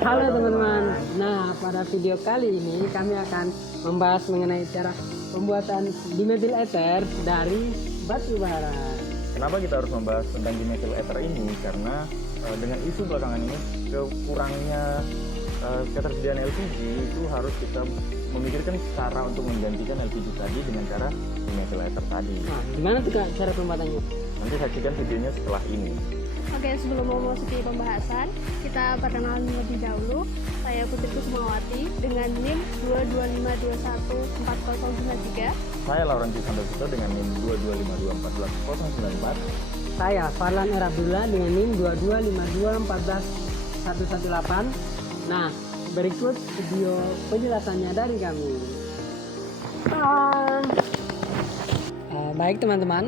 Halo teman-teman. Nah, pada video kali ini kami akan membahas mengenai cara pembuatan dimethyl ether dari batu bara. Kenapa kita harus membahas tentang dimethyl ether ini? Karena dengan isu belakangan ini kekurangnya ketersediaan LPG itu harus kita memikirkan cara untuk menggantikan LPG tadi dengan cara dimethyl ether tadi. Nah, gimana tuh Kak cara pembuatannya? Nanti saksikan videonya setelah ini. Oke, sebelum memasuki pembahasan, kita perkenalan lebih dahulu. Saya Putri Kusmawati dengan NIM 225214093. Saya Laurensi Santoso dengan NIM 225241094. Saya Farlan Erabdullah dengan NIM 225214118. Nah, berikut video penjelasannya dari kami. Baik teman-teman,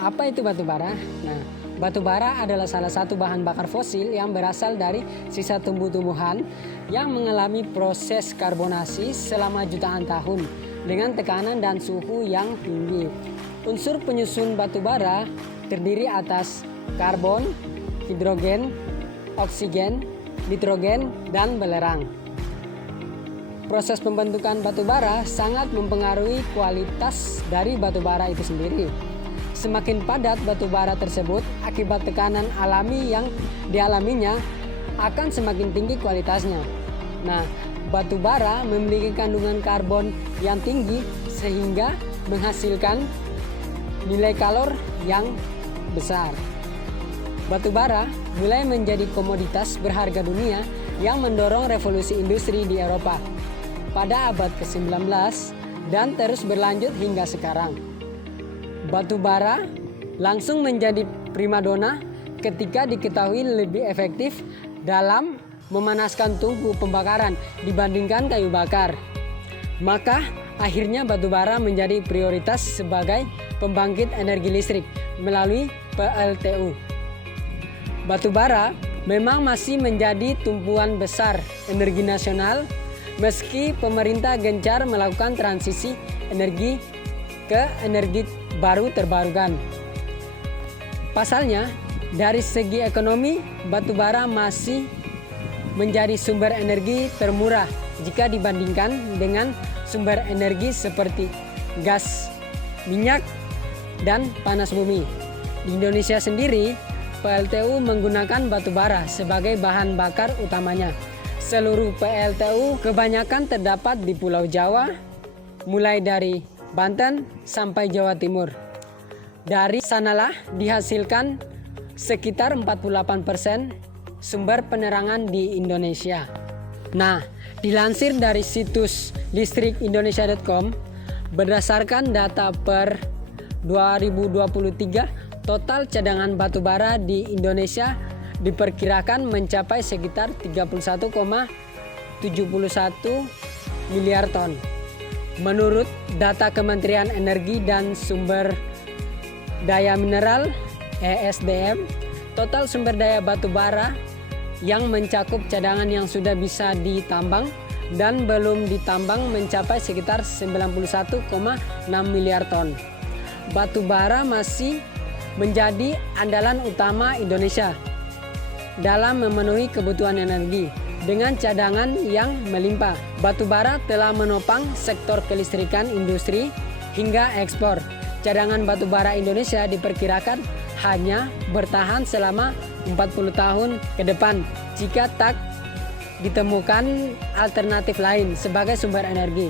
apa itu batu bara? Nah, batu bara adalah salah satu bahan bakar fosil yang berasal dari sisa tumbuh-tumbuhan yang mengalami proses karbonasi selama jutaan tahun dengan tekanan dan suhu yang tinggi. Unsur penyusun batu bara terdiri atas karbon, hidrogen, oksigen, nitrogen, dan belerang. Proses pembentukan batu bara sangat mempengaruhi kualitas dari batu bara itu sendiri. Semakin padat batu bara tersebut akibat tekanan alami yang dialaminya akan semakin tinggi kualitasnya. Nah, batu bara memiliki kandungan karbon yang tinggi sehingga menghasilkan nilai kalor yang besar. Batu bara mulai menjadi komoditas berharga dunia yang mendorong revolusi industri di Eropa pada abad ke-19 dan terus berlanjut hingga sekarang. Batu bara langsung menjadi primadona ketika diketahui lebih efektif dalam memanaskan tungku pembakaran dibandingkan kayu bakar. Maka akhirnya batu bara menjadi prioritas sebagai pembangkit energi listrik melalui PLTU. Batu bara memang masih menjadi tumpuan besar energi nasional meski pemerintah gencar melakukan transisi energi ke energi baru terbarukan. Pasalnya, dari segi ekonomi, batu bara masih menjadi sumber energi termurah jika dibandingkan dengan sumber energi seperti gas, minyak, dan panas bumi. Di Indonesia sendiri, PLTU menggunakan batu bara sebagai bahan bakar utamanya. Seluruh PLTU kebanyakan terdapat di Pulau Jawa, mulai dari Banten sampai Jawa Timur. Dari sanalah dihasilkan sekitar 48% sumber penerangan di Indonesia. Nah, dilansir dari situs listrikindonesia.com, berdasarkan data per 2023, total cadangan batu bara di Indonesia diperkirakan mencapai sekitar 31,71 miliar ton. Menurut data Kementerian Energi dan Sumber Daya Mineral (ESDM), total sumber daya batu bara yang mencakup cadangan yang sudah bisa ditambang dan belum ditambang mencapai sekitar 91,6 miliar ton. Batu bara masih menjadi andalan utama Indonesia dalam memenuhi kebutuhan energi. Dengan cadangan yang melimpah, batu bara telah menopang sektor kelistrikan industri hingga ekspor. Cadangan batu bara Indonesia diperkirakan hanya bertahan selama 40 tahun ke depan jika tak ditemukan alternatif lain sebagai sumber energi.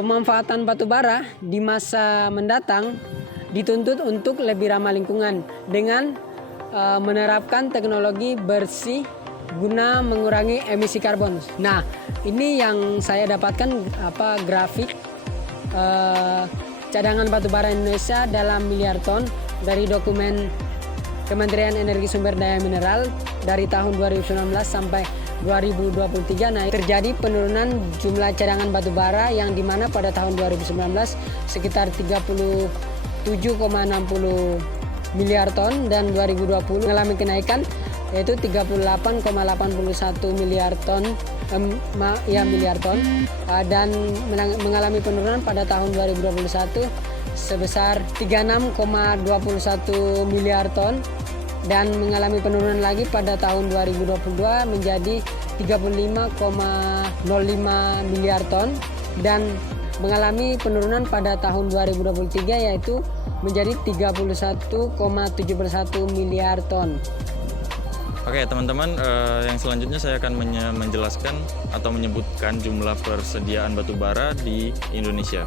Pemanfaatan batu bara di masa mendatang dituntut untuk lebih ramah lingkungan dengan menerapkan teknologi bersih guna mengurangi emisi karbon. Nah, ini yang saya dapatkan grafik cadangan batu bara Indonesia dalam miliar ton dari dokumen Kementerian Energi Sumber Daya Mineral dari tahun 2019 sampai 2023. Nah, terjadi penurunan jumlah cadangan batu bara yang dimana pada tahun 2019 sekitar 37,60 miliar ton dan 2020 mengalami kenaikan yaitu 38,81 miliar ton dan mengalami penurunan pada tahun 2021 sebesar 36,21 miliar ton dan mengalami penurunan lagi pada tahun 2022 menjadi 35,05 miliar ton dan mengalami penurunan pada tahun 2023 yaitu menjadi 31,71 miliar ton. Oke teman-teman, yang selanjutnya saya akan menjelaskan atau menyebutkan jumlah persediaan batu bara di Indonesia.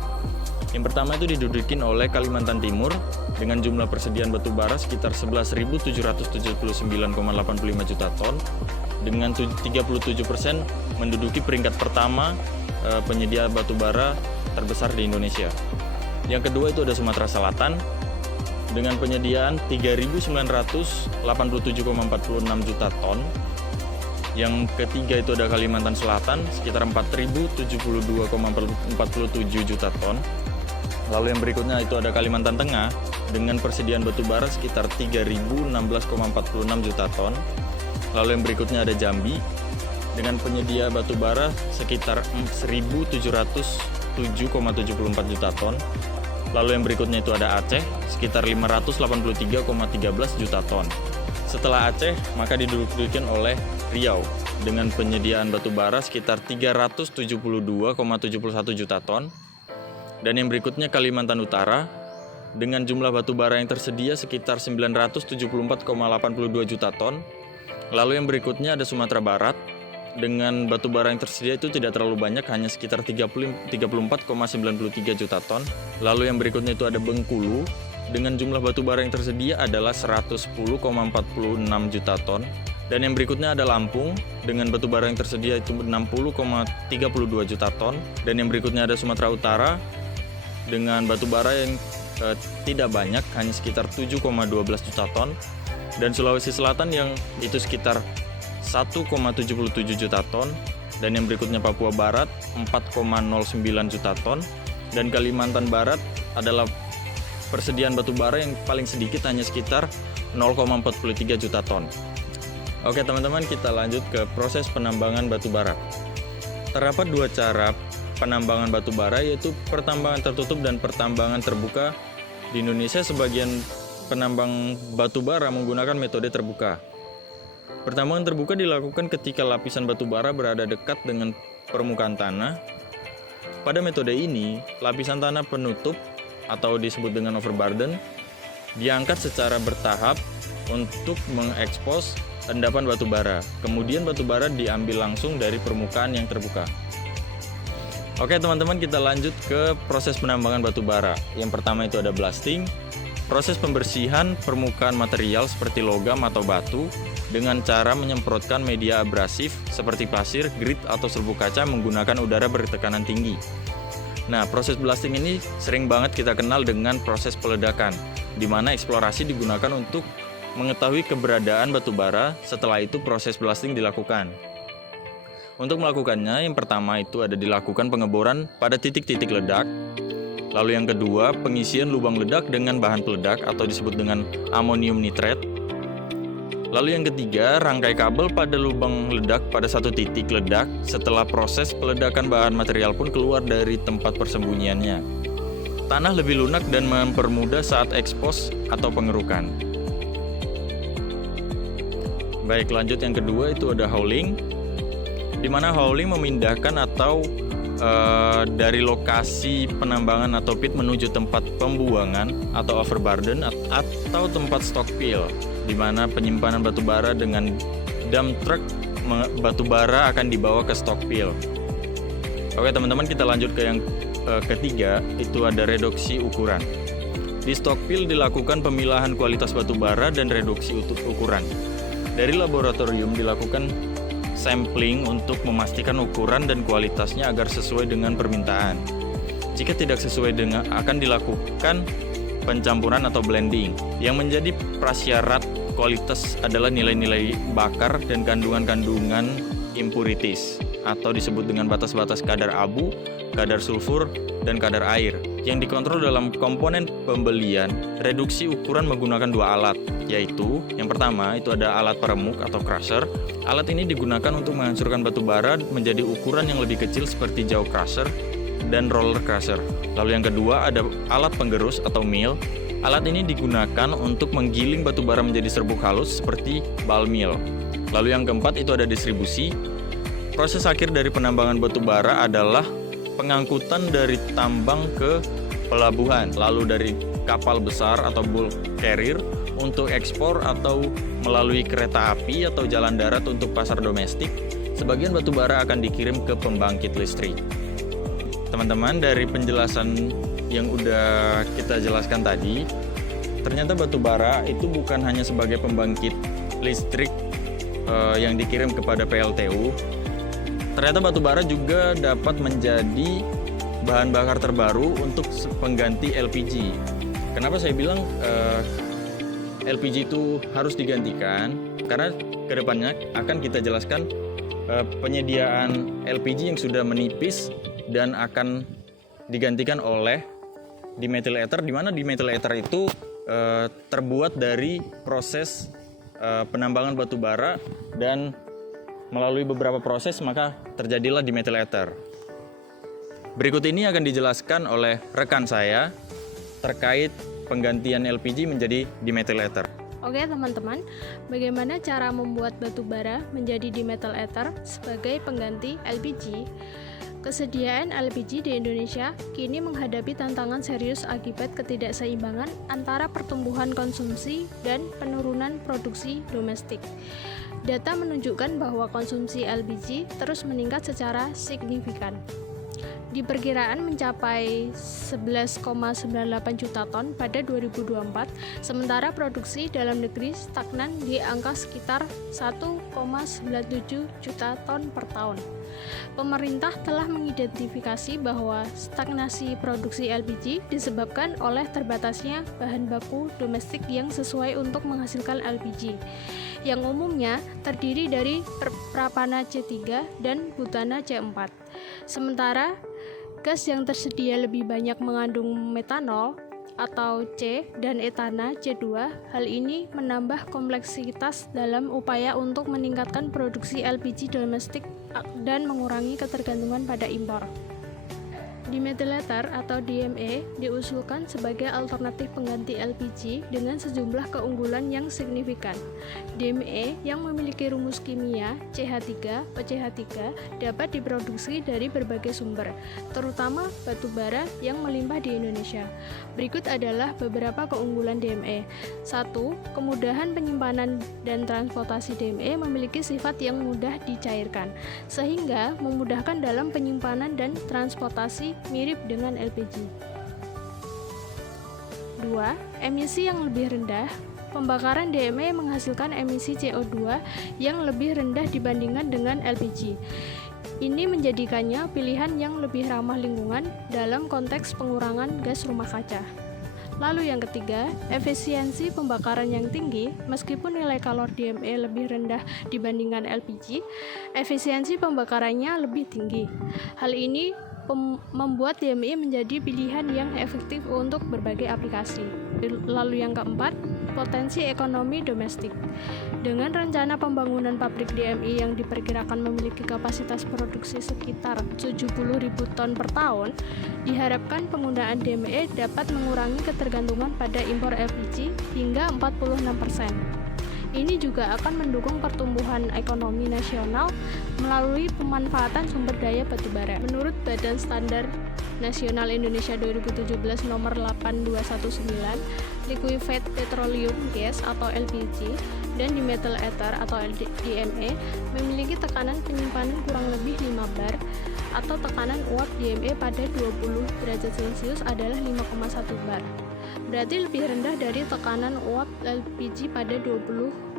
Yang pertama itu didudukin oleh Kalimantan Timur dengan jumlah persediaan batu bara sekitar 11.779,85 juta ton dengan 37% menduduki peringkat pertama penyedia batu bara terbesar di Indonesia. Yang kedua itu ada Sumatera Selatan dengan penyediaan 3.987,46 juta ton. Yang ketiga itu ada Kalimantan Selatan sekitar 4.072,47 juta ton. Lalu yang berikutnya itu ada Kalimantan Tengah dengan persediaan batu bara sekitar 3.016,46 juta ton. Lalu yang berikutnya ada Jambi dengan penyedia batu bara sekitar 1.707,74 juta ton. Lalu yang berikutnya itu ada Aceh sekitar 583,13 juta ton. Setelah Aceh maka didudukin oleh Riau dengan penyediaan batu bara sekitar 372,71 juta ton. Dan yang berikutnya Kalimantan Utara dengan jumlah batu bara yang tersedia sekitar 974,82 juta ton. Lalu yang berikutnya ada Sumatera Barat dengan batu bara yang tersedia itu tidak terlalu banyak, hanya sekitar 34,93 juta ton. Lalu yang berikutnya itu ada Bengkulu dengan jumlah batu bara yang tersedia adalah 110,46 juta ton. Dan yang berikutnya ada Lampung dengan batu bara yang tersedia itu 60,32 juta ton. Dan yang berikutnya ada Sumatera Utara dengan batu bara yang tidak banyak, hanya sekitar 7,12 juta ton. Dan Sulawesi Selatan yang itu sekitar 1,77 juta ton. Dan yang berikutnya Papua Barat 4,09 juta ton. Dan Kalimantan Barat adalah persediaan batu bara yang paling sedikit, hanya sekitar 0,43 juta ton. Oke teman-teman, kita lanjut ke proses penambangan batu bara. Terdapat dua cara penambangan batu bara, yaitu pertambangan tertutup dan pertambangan terbuka. Di Indonesia sebagian penambang batu bara menggunakan metode terbuka. Pertambangan terbuka dilakukan ketika lapisan batu bara berada dekat dengan permukaan tanah. Pada metode ini, lapisan tanah penutup atau disebut dengan overburden diangkat secara bertahap untuk mengekspos endapan batu bara. Kemudian batu bara diambil langsung dari permukaan yang terbuka. Oke teman-teman, kita lanjut ke proses penambangan batu bara. Yang pertama itu ada blasting, proses pembersihan permukaan material seperti logam atau batu dengan cara menyemprotkan media abrasif seperti pasir, grit atau serbuk kaca menggunakan udara bertekanan tinggi. Nah, proses blasting ini sering banget kita kenal dengan proses peledakan, di mana eksplorasi digunakan untuk mengetahui keberadaan batu bara. Setelah itu proses blasting dilakukan. Untuk melakukannya, yang pertama itu ada dilakukan pengeboran pada titik-titik ledak. Lalu yang kedua, pengisian lubang ledak dengan bahan peledak atau disebut dengan amonium nitrat. Lalu yang ketiga, rangkai kabel pada lubang ledak pada satu titik ledak. Setelah proses peledakan, bahan material pun keluar dari tempat persembunyiannya. Tanah lebih lunak dan mempermudah saat ekspos atau pengerukan. Baik, lanjut yang kedua itu ada hauling, di mana hauling memindahkan atau dari lokasi penambangan atau pit menuju tempat pembuangan atau overburden atau tempat stockpile, di mana penyimpanan batu bara dengan dump truck batu bara akan dibawa ke stockpile. Oke teman-teman, kita lanjut ke yang ketiga, itu ada reduksi ukuran. Di stockpile dilakukan pemilahan kualitas batu bara dan reduksi ukuran. Dari laboratorium dilakukan sampling untuk memastikan ukuran dan kualitasnya agar sesuai dengan permintaan. Jika tidak sesuai dengan, akan dilakukan pencampuran atau blending. Yang menjadi prasyarat kualitas adalah nilai-nilai bakar dan kandungan-kandungan impurities atau disebut dengan batas-batas kadar abu, kadar sulfur, dan kadar air yang dikontrol dalam komponen pembelian. Reduksi ukuran menggunakan dua alat, yaitu yang pertama itu ada alat peremuk atau crusher. Alat ini digunakan untuk menghancurkan batu bara menjadi ukuran yang lebih kecil seperti jaw crusher dan roller crusher. Lalu yang kedua ada alat penggerus atau mill. Alat ini digunakan untuk menggiling batu bara menjadi serbuk halus seperti ball mill. Lalu yang keempat itu ada distribusi. proses akhir dari penambangan batu bara adalah pengangkutan dari tambang ke pelabuhan, lalu dari kapal besar atau bulk carrier untuk ekspor atau melalui kereta api atau jalan darat untuk pasar domestik. Sebagian batu bara akan dikirim ke pembangkit listrik. Teman-teman, dari penjelasan yang udah kita jelaskan tadi, ternyata batu bara itu bukan hanya sebagai pembangkit listrik yang dikirim kepada PLTU. Ternyata batu bara juga dapat menjadi bahan bakar terbaru untuk pengganti LPG. Kenapa saya bilang LPG itu harus digantikan? Karena kedepannya akan kita jelaskan penyediaan LPG yang sudah menipis dan akan digantikan oleh dimethyl ether, di mana dimethyl ether itu terbuat dari proses penambangan batu bara dan melalui beberapa proses maka terjadilah dimethyl ether. Berikut ini akan dijelaskan oleh rekan saya terkait penggantian LPG menjadi dimethyl ether. Oke teman-teman, bagaimana cara membuat batu bara menjadi dimethyl ether sebagai pengganti LPG? Kesediaan LPG di Indonesia kini menghadapi tantangan serius akibat ketidakseimbangan antara pertumbuhan konsumsi dan penurunan produksi domestik. Data menunjukkan bahwa konsumsi LPG terus meningkat secara signifikan. Diperkirakan mencapai 11,98 juta ton pada 2024, sementara produksi dalam negeri stagnan di angka sekitar 1,97 juta ton per tahun. Pemerintah telah mengidentifikasi bahwa stagnasi produksi LPG disebabkan oleh terbatasnya bahan baku domestik yang sesuai untuk menghasilkan LPG, yang umumnya terdiri dari prapana C3 dan butana C4. Sementara gas yang tersedia lebih banyak mengandung metanol atau C dan etana C2. Hal ini menambah kompleksitas dalam upaya untuk meningkatkan produksi LPG domestik dan mengurangi ketergantungan pada impor. Dimethyl ether atau DME diusulkan sebagai alternatif pengganti LPG dengan sejumlah keunggulan yang signifikan. DME yang memiliki rumus kimia CH3, OCH3 dapat diproduksi dari berbagai sumber, terutama batu bara yang melimpah di Indonesia. Berikut adalah beberapa keunggulan DME. 1. Kemudahan penyimpanan dan transportasi DME memiliki sifat yang mudah dicairkan, sehingga memudahkan dalam penyimpanan dan transportasi mirip dengan LPG. 2. Emisi yang lebih rendah. Pembakaran DME menghasilkan emisi CO2 yang lebih rendah dibandingkan dengan LPG. Ini menjadikannya pilihan yang lebih ramah lingkungan dalam konteks pengurangan gas rumah kaca. Lalu yang ketiga, efisiensi pembakaran yang tinggi. Meskipun nilai kalori DME lebih rendah dibandingkan LPG, efisiensi pembakarannya lebih tinggi. Hal ini membuat DME menjadi pilihan yang efektif untuk berbagai aplikasi. Lalu yang keempat, potensi ekonomi domestik. Dengan rencana pembangunan pabrik DME yang diperkirakan memiliki kapasitas produksi sekitar 70.000 ton per tahun, diharapkan penggunaan DME dapat mengurangi ketergantungan pada impor LPG hingga 46%. Ini juga akan mendukung pertumbuhan ekonomi nasional melalui pemanfaatan sumber daya batubara. Menurut Badan Standar Nasional Indonesia 2017 nomor 8219, liquefied petroleum gas atau LPG dan dimethyl ether atau DME memiliki tekanan penyimpanan kurang lebih 5 bar atau tekanan uap DME pada 20 derajat Celcius adalah 5,1 bar. Berarti lebih rendah dari tekanan uap LPG pada 20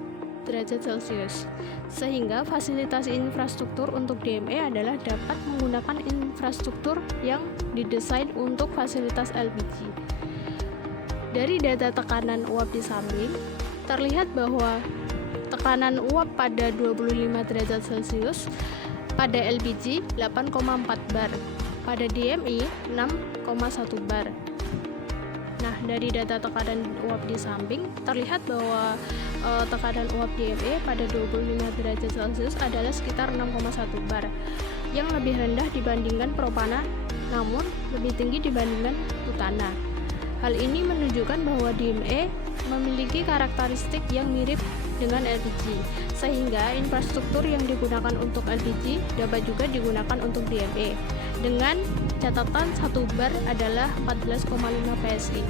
derajat Celcius. Sehingga fasilitas infrastruktur untuk DME adalah dapat menggunakan infrastruktur yang didesain untuk fasilitas LPG. Dari data tekanan uap di samping, terlihat bahwa tekanan uap pada 25 derajat Celcius pada LPG 8,4 bar, pada DME 6,1 bar. Nah, dari data tekanan uap di samping, terlihat bahwa tekanan uap DME pada 25 derajat Celcius adalah sekitar 6,1 bar, yang lebih rendah dibandingkan propana, namun lebih tinggi dibandingkan butana. Hal ini menunjukkan bahwa DME memiliki karakteristik yang mirip dengan LPG, sehingga infrastruktur yang digunakan untuk LPG dapat juga digunakan untuk DME, dengan catatan 1 bar adalah 14,5 PSI.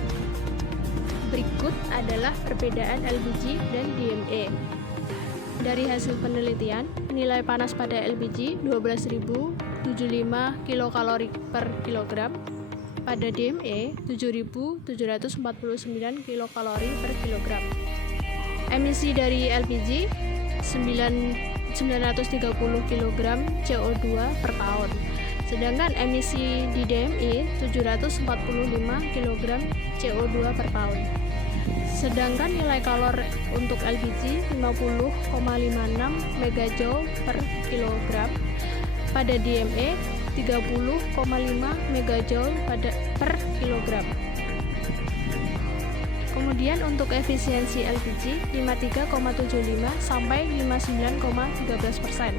Berikut adalah perbedaan LPG dan DME. Dari hasil penelitian, nilai panas pada LPG 12.075 kilokalori per kilogram, pada DME 7.749 kilokalori per kilogram. Emisi dari LPG 930 kg CO2 per tahun, sedangkan emisi di DME 745 kg CO2 per tahun. Sedangkan nilai kalor untuk LPG 50,56 MJ per kilogram, pada DME 30,5 MJ per kilogram. Kemudian untuk efisiensi LPG 53,75 sampai 59,13%.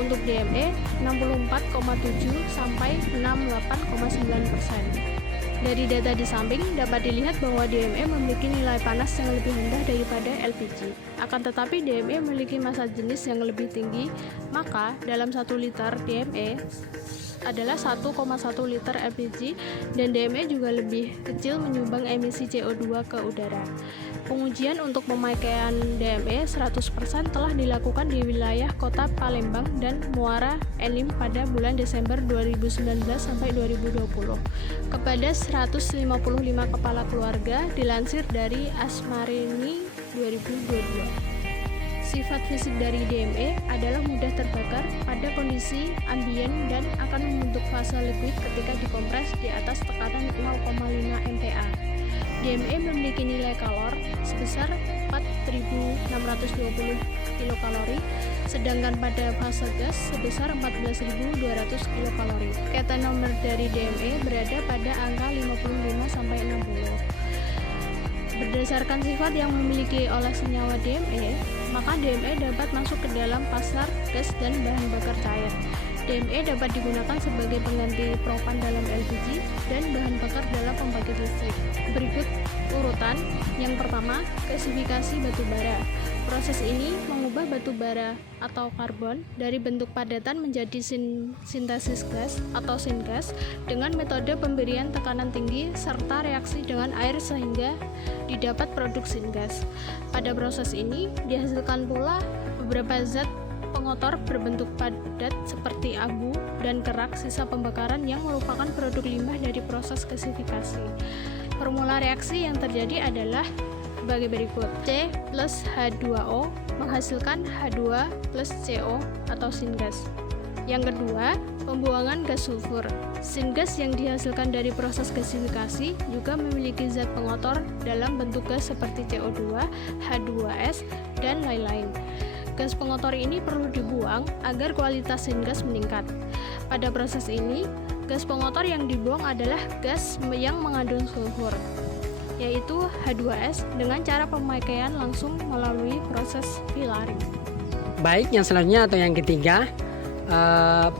Untuk DME 64,7 sampai 68,9%. Dari data di samping dapat dilihat bahwa DME memiliki nilai panas yang lebih rendah daripada LPG. Akan tetapi DME memiliki massa jenis yang lebih tinggi, maka dalam 1 liter DME adalah 1,1 liter LPG, dan DME juga lebih kecil menyumbang emisi CO2 ke udara. Pengujian untuk pemakaian DME 100% telah dilakukan di wilayah Kota Palembang dan Muara Enim pada bulan Desember 2019 sampai 2020 kepada 155 kepala keluarga, dilansir dari Asmarini 2022. Sifat fisik dari DME adalah mudah terbakar pada kondisi ambien dan akan membentuk fase liquid ketika dikompres di atas tekanan 0,5 MPa. DME memiliki nilai kalor sebesar 4.620 kilokalori, sedangkan pada fase gas sebesar 14.200 kilokalori. Kata nomor dari DME berada pada angka 55 sampai 60. Berdasarkan sifat yang memiliki oleh senyawa DME, maka DME dapat masuk ke dalam pasar gas dan bahan bakar cair. DME dapat digunakan sebagai pengganti propan dalam LPG dan bahan bakar dalam pembangkit listrik. Berikut urutan. Yang pertama, klasifikasi batu bara. Proses ini mengubah batu bara atau karbon dari bentuk padatan menjadi sintesis gas atau syngas dengan metode pemberian tekanan tinggi serta reaksi dengan air sehingga didapat produk syngas. Pada proses ini dihasilkan pula beberapa zat pengotor berbentuk padat seperti abu dan kerak sisa pembakaran yang merupakan produk limbah dari proses gasifikasi. Formula reaksi yang terjadi adalah sebagai berikut. C plus H2O menghasilkan H2 plus CO atau syngas. Yang kedua, pembuangan gas sulfur. Syngas yang dihasilkan dari proses gasifikasi juga memiliki zat pengotor dalam bentuk gas seperti CO2, H2S, dan lain-lain. Gas pengotor ini perlu dibuang agar kualitas syngas meningkat. Pada proses ini, gas pengotor yang dibuang adalah gas yang mengandung sulfur, yaitu H2S, dengan cara pemakaian langsung melalui proses filaring. Baik, yang selanjutnya atau yang ketiga,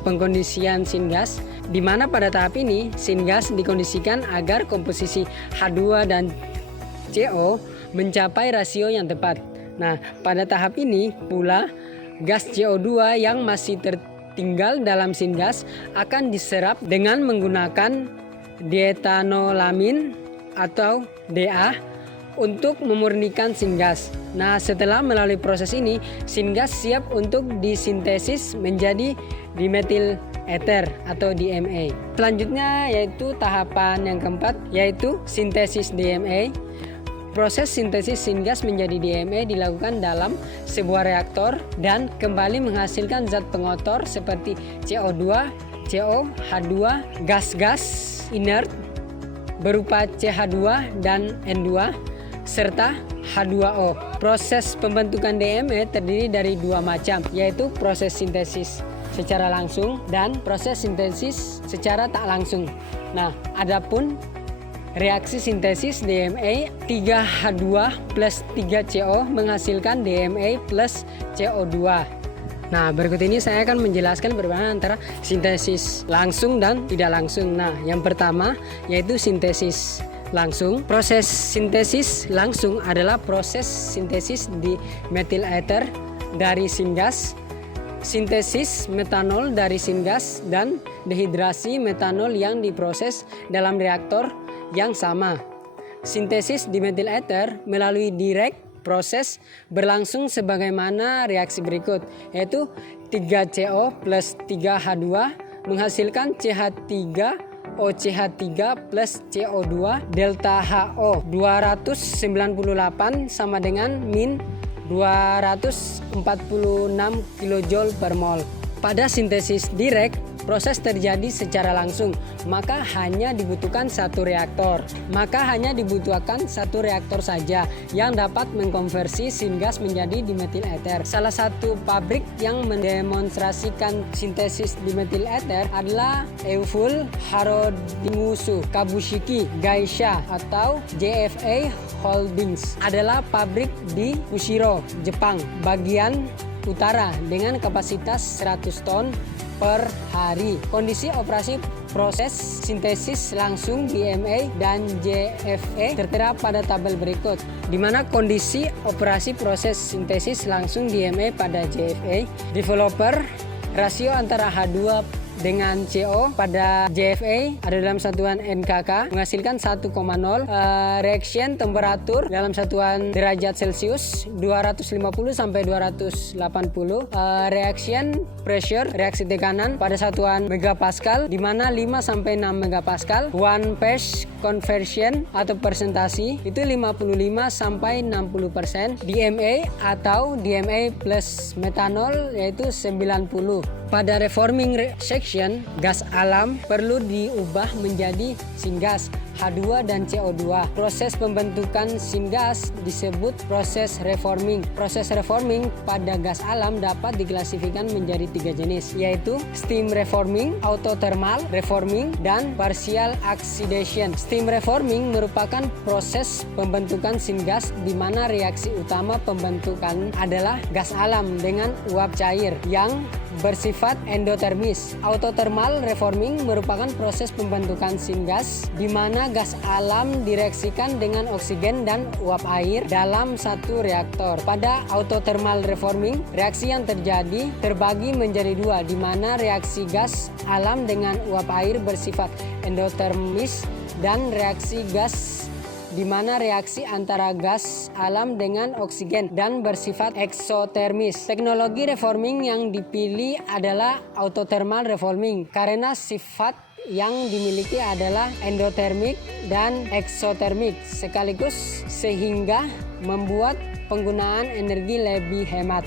pengkondisian syngas, di mana pada tahap ini syngas dikondisikan agar komposisi H2 dan CO mencapai rasio yang tepat. Nah, pada tahap ini pula gas CO2 yang masih tertinggal dalam syngas akan diserap dengan menggunakan dietanolamin atau DA untuk memurnikan syngas. Nah, setelah melalui proses ini, syngas siap untuk disintesis menjadi dimetil ether atau DME. Selanjutnya yaitu tahapan yang keempat, yaitu sintesis DME. Proses sintesis syngas menjadi DME dilakukan dalam sebuah reaktor dan kembali menghasilkan zat pengotor seperti CO2, CO, H2, gas-gas inert berupa CH2 dan N2 serta H2O. Proses pembentukan DME terdiri dari dua macam, yaitu proses sintesis secara langsung dan proses sintesis secara tak langsung. Nah, adapun reaksi sintesis DME 3H2 plus 3CO menghasilkan DME plus CO2. Nah, berikut ini saya akan menjelaskan perbedaan antara sintesis langsung dan tidak langsung. Nah, yang pertama yaitu sintesis langsung. Proses sintesis langsung adalah proses sintesis di metil ether dari syngas, sintesis metanol dari syngas, dan dehidrasi metanol yang diproses dalam reaktor yang sama. Sintesis di metil ether melalui direct proses berlangsung sebagaimana reaksi berikut, yaitu 3CO plus 3H2 menghasilkan CH3OCH3 plus CO2 delta HO 298 sama dengan min 246 kJ per mol. Pada sintesis direct, proses terjadi secara langsung, maka hanya dibutuhkan satu reaktor saja yang dapat mengkonversi syngas menjadi dimetil ether. Salah satu pabrik yang mendemonstrasikan sintesis dimetil ether adalah Euful Harodimutsu Kabushiki Gaisha atau JFA Holdings, adalah pabrik di Kushiro, Jepang, bagian utara dengan kapasitas 100 ton per hari. Kondisi operasi proses sintesis langsung DMA dan JFE tertera pada tabel berikut, di mana kondisi operasi proses sintesis langsung DMA pada JFE, developer rasio antara H2 dengan CO pada JFA ada dalam satuan NKK menghasilkan 1,0, reaction temperatur dalam satuan derajat Celcius 250 sampai 280, reaction pressure reaksi tekanan pada satuan megapascal di mana 5 sampai 6 megapascal, one phase conversion atau persentasi itu 55 sampai 60%, DMA atau DMA plus metanol yaitu 90. Pada reforming section, gas alam perlu diubah menjadi syngas H2 dan CO2. Proses pembentukan syngas disebut proses reforming. Proses reforming pada gas alam dapat diklasifikasikan menjadi 3 jenis, yaitu steam reforming, autothermal reforming, dan partial oxidation. Steam reforming merupakan proses pembentukan syngas di mana reaksi utama pembentukan adalah gas alam dengan uap cair yang bersifat endotermis. Autothermal reforming merupakan proses pembentukan syngas di mana gas alam direaksikan dengan oksigen dan uap air dalam satu reaktor. Pada autothermal reforming, reaksi yang terjadi terbagi menjadi dua, di mana reaksi gas alam dengan uap air bersifat endotermis dan reaksi gas di mana reaksi antara gas alam dengan oksigen dan bersifat eksotermis. Teknologi reforming yang dipilih adalah autothermal reforming karena sifat yang dimiliki adalah endotermik dan eksotermik sekaligus sehingga membuat penggunaan energi lebih hemat.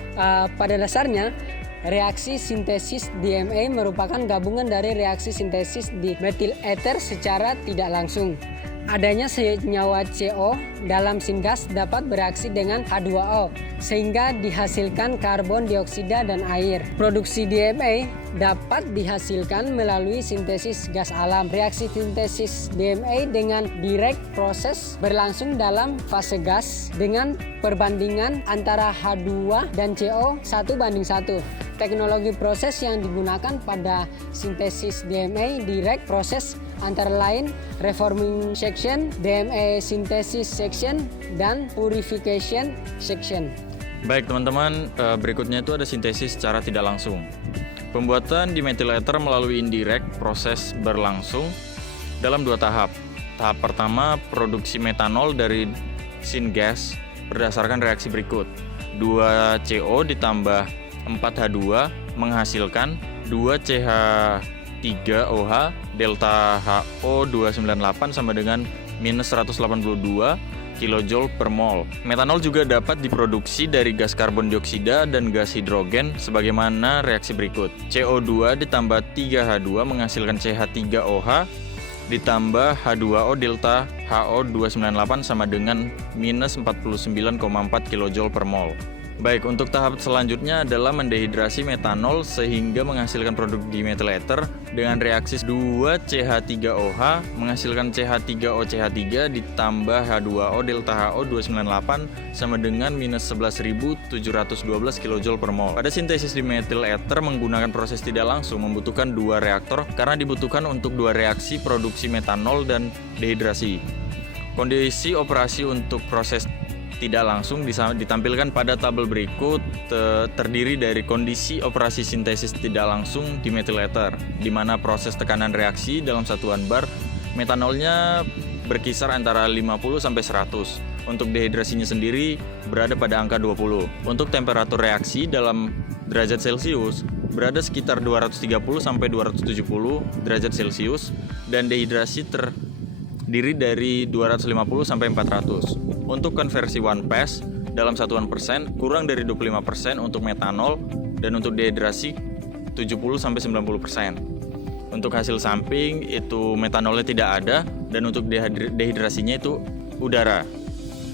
Pada dasarnya, reaksi sintesis DMA merupakan gabungan dari reaksi sintesis di metil ether secara tidak langsung. Adanya senyawa CO dalam syngas dapat bereaksi dengan H2O sehingga dihasilkan karbon dioksida dan air. Produksi DMA dapat dihasilkan melalui sintesis gas alam. Reaksi sintesis DMA dengan direct proses berlangsung dalam fase gas dengan perbandingan antara H2 dan CO 1:1. Teknologi proses yang digunakan pada sintesis DMA direct proses antara lain reforming section, DMA synthesis section, dan purification section. Baik teman-teman, berikutnya itu ada sintesis secara tidak langsung. Pembuatan dimetil ether melalui indirect proses berlangsung dalam 2 tahap. Tahap pertama, produksi metanol dari syngas berdasarkan reaksi berikut. 2CO ditambah 4H2 menghasilkan 2CH3OH delta HO 298 sama dengan minus 182 kJ per mol. Metanol juga dapat diproduksi dari gas karbon dioksida dan gas hidrogen sebagaimana reaksi berikut. CO2 ditambah 3H2 menghasilkan CH3OH ditambah H2O delta HO 298 sama dengan minus 49,4 kJ per mol. Baik, untuk tahap selanjutnya adalah mendehidrasi metanol sehingga menghasilkan produk dimetil ether dengan reaksi 2CH3OH menghasilkan CH3OCH3 ditambah H2O delta HO 298 sama dengan minus 11.712 kJ per mol. Pada sintesis dimetil ether menggunakan proses tidak langsung membutuhkan 2 reaktor karena dibutuhkan untuk 2 reaksi produksi metanol dan dehidrasi. Kondisi operasi untuk proses tidak langsung ditampilkan pada tabel berikut, terdiri dari kondisi operasi sintesis tidak langsung di methyl ether, di mana proses tekanan reaksi dalam satuan bar metanolnya berkisar antara 50 sampai 100. Untuk dehidrasinya sendiri berada pada angka 20. Untuk temperatur reaksi dalam derajat Celcius berada sekitar 230 sampai 270 derajat Celcius, dan dehidrasi terdiri dari 250 sampai 400. Untuk konversi one pass dalam satuan persen kurang dari 25% untuk metanol, dan untuk dehidrasi 70 sampai 90%. Untuk hasil samping itu metanolnya tidak ada, dan untuk dehidrasinya itu udara.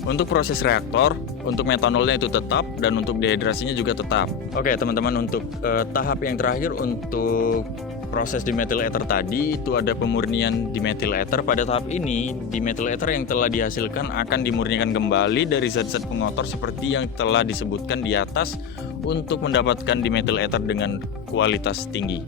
Untuk proses reaktor, untuk metanolnya itu tetap, dan untuk dehidrasinya juga tetap. Oke teman-teman, untuk tahap yang terakhir untuk proses di methyl ether tadi itu ada pemurnian di methyl ether. Pada tahap ini, di methyl ether yang telah dihasilkan akan dimurnikan kembali dari zat-zat pengotor seperti yang telah disebutkan di atas untuk mendapatkan di methyl ether dengan kualitas tinggi.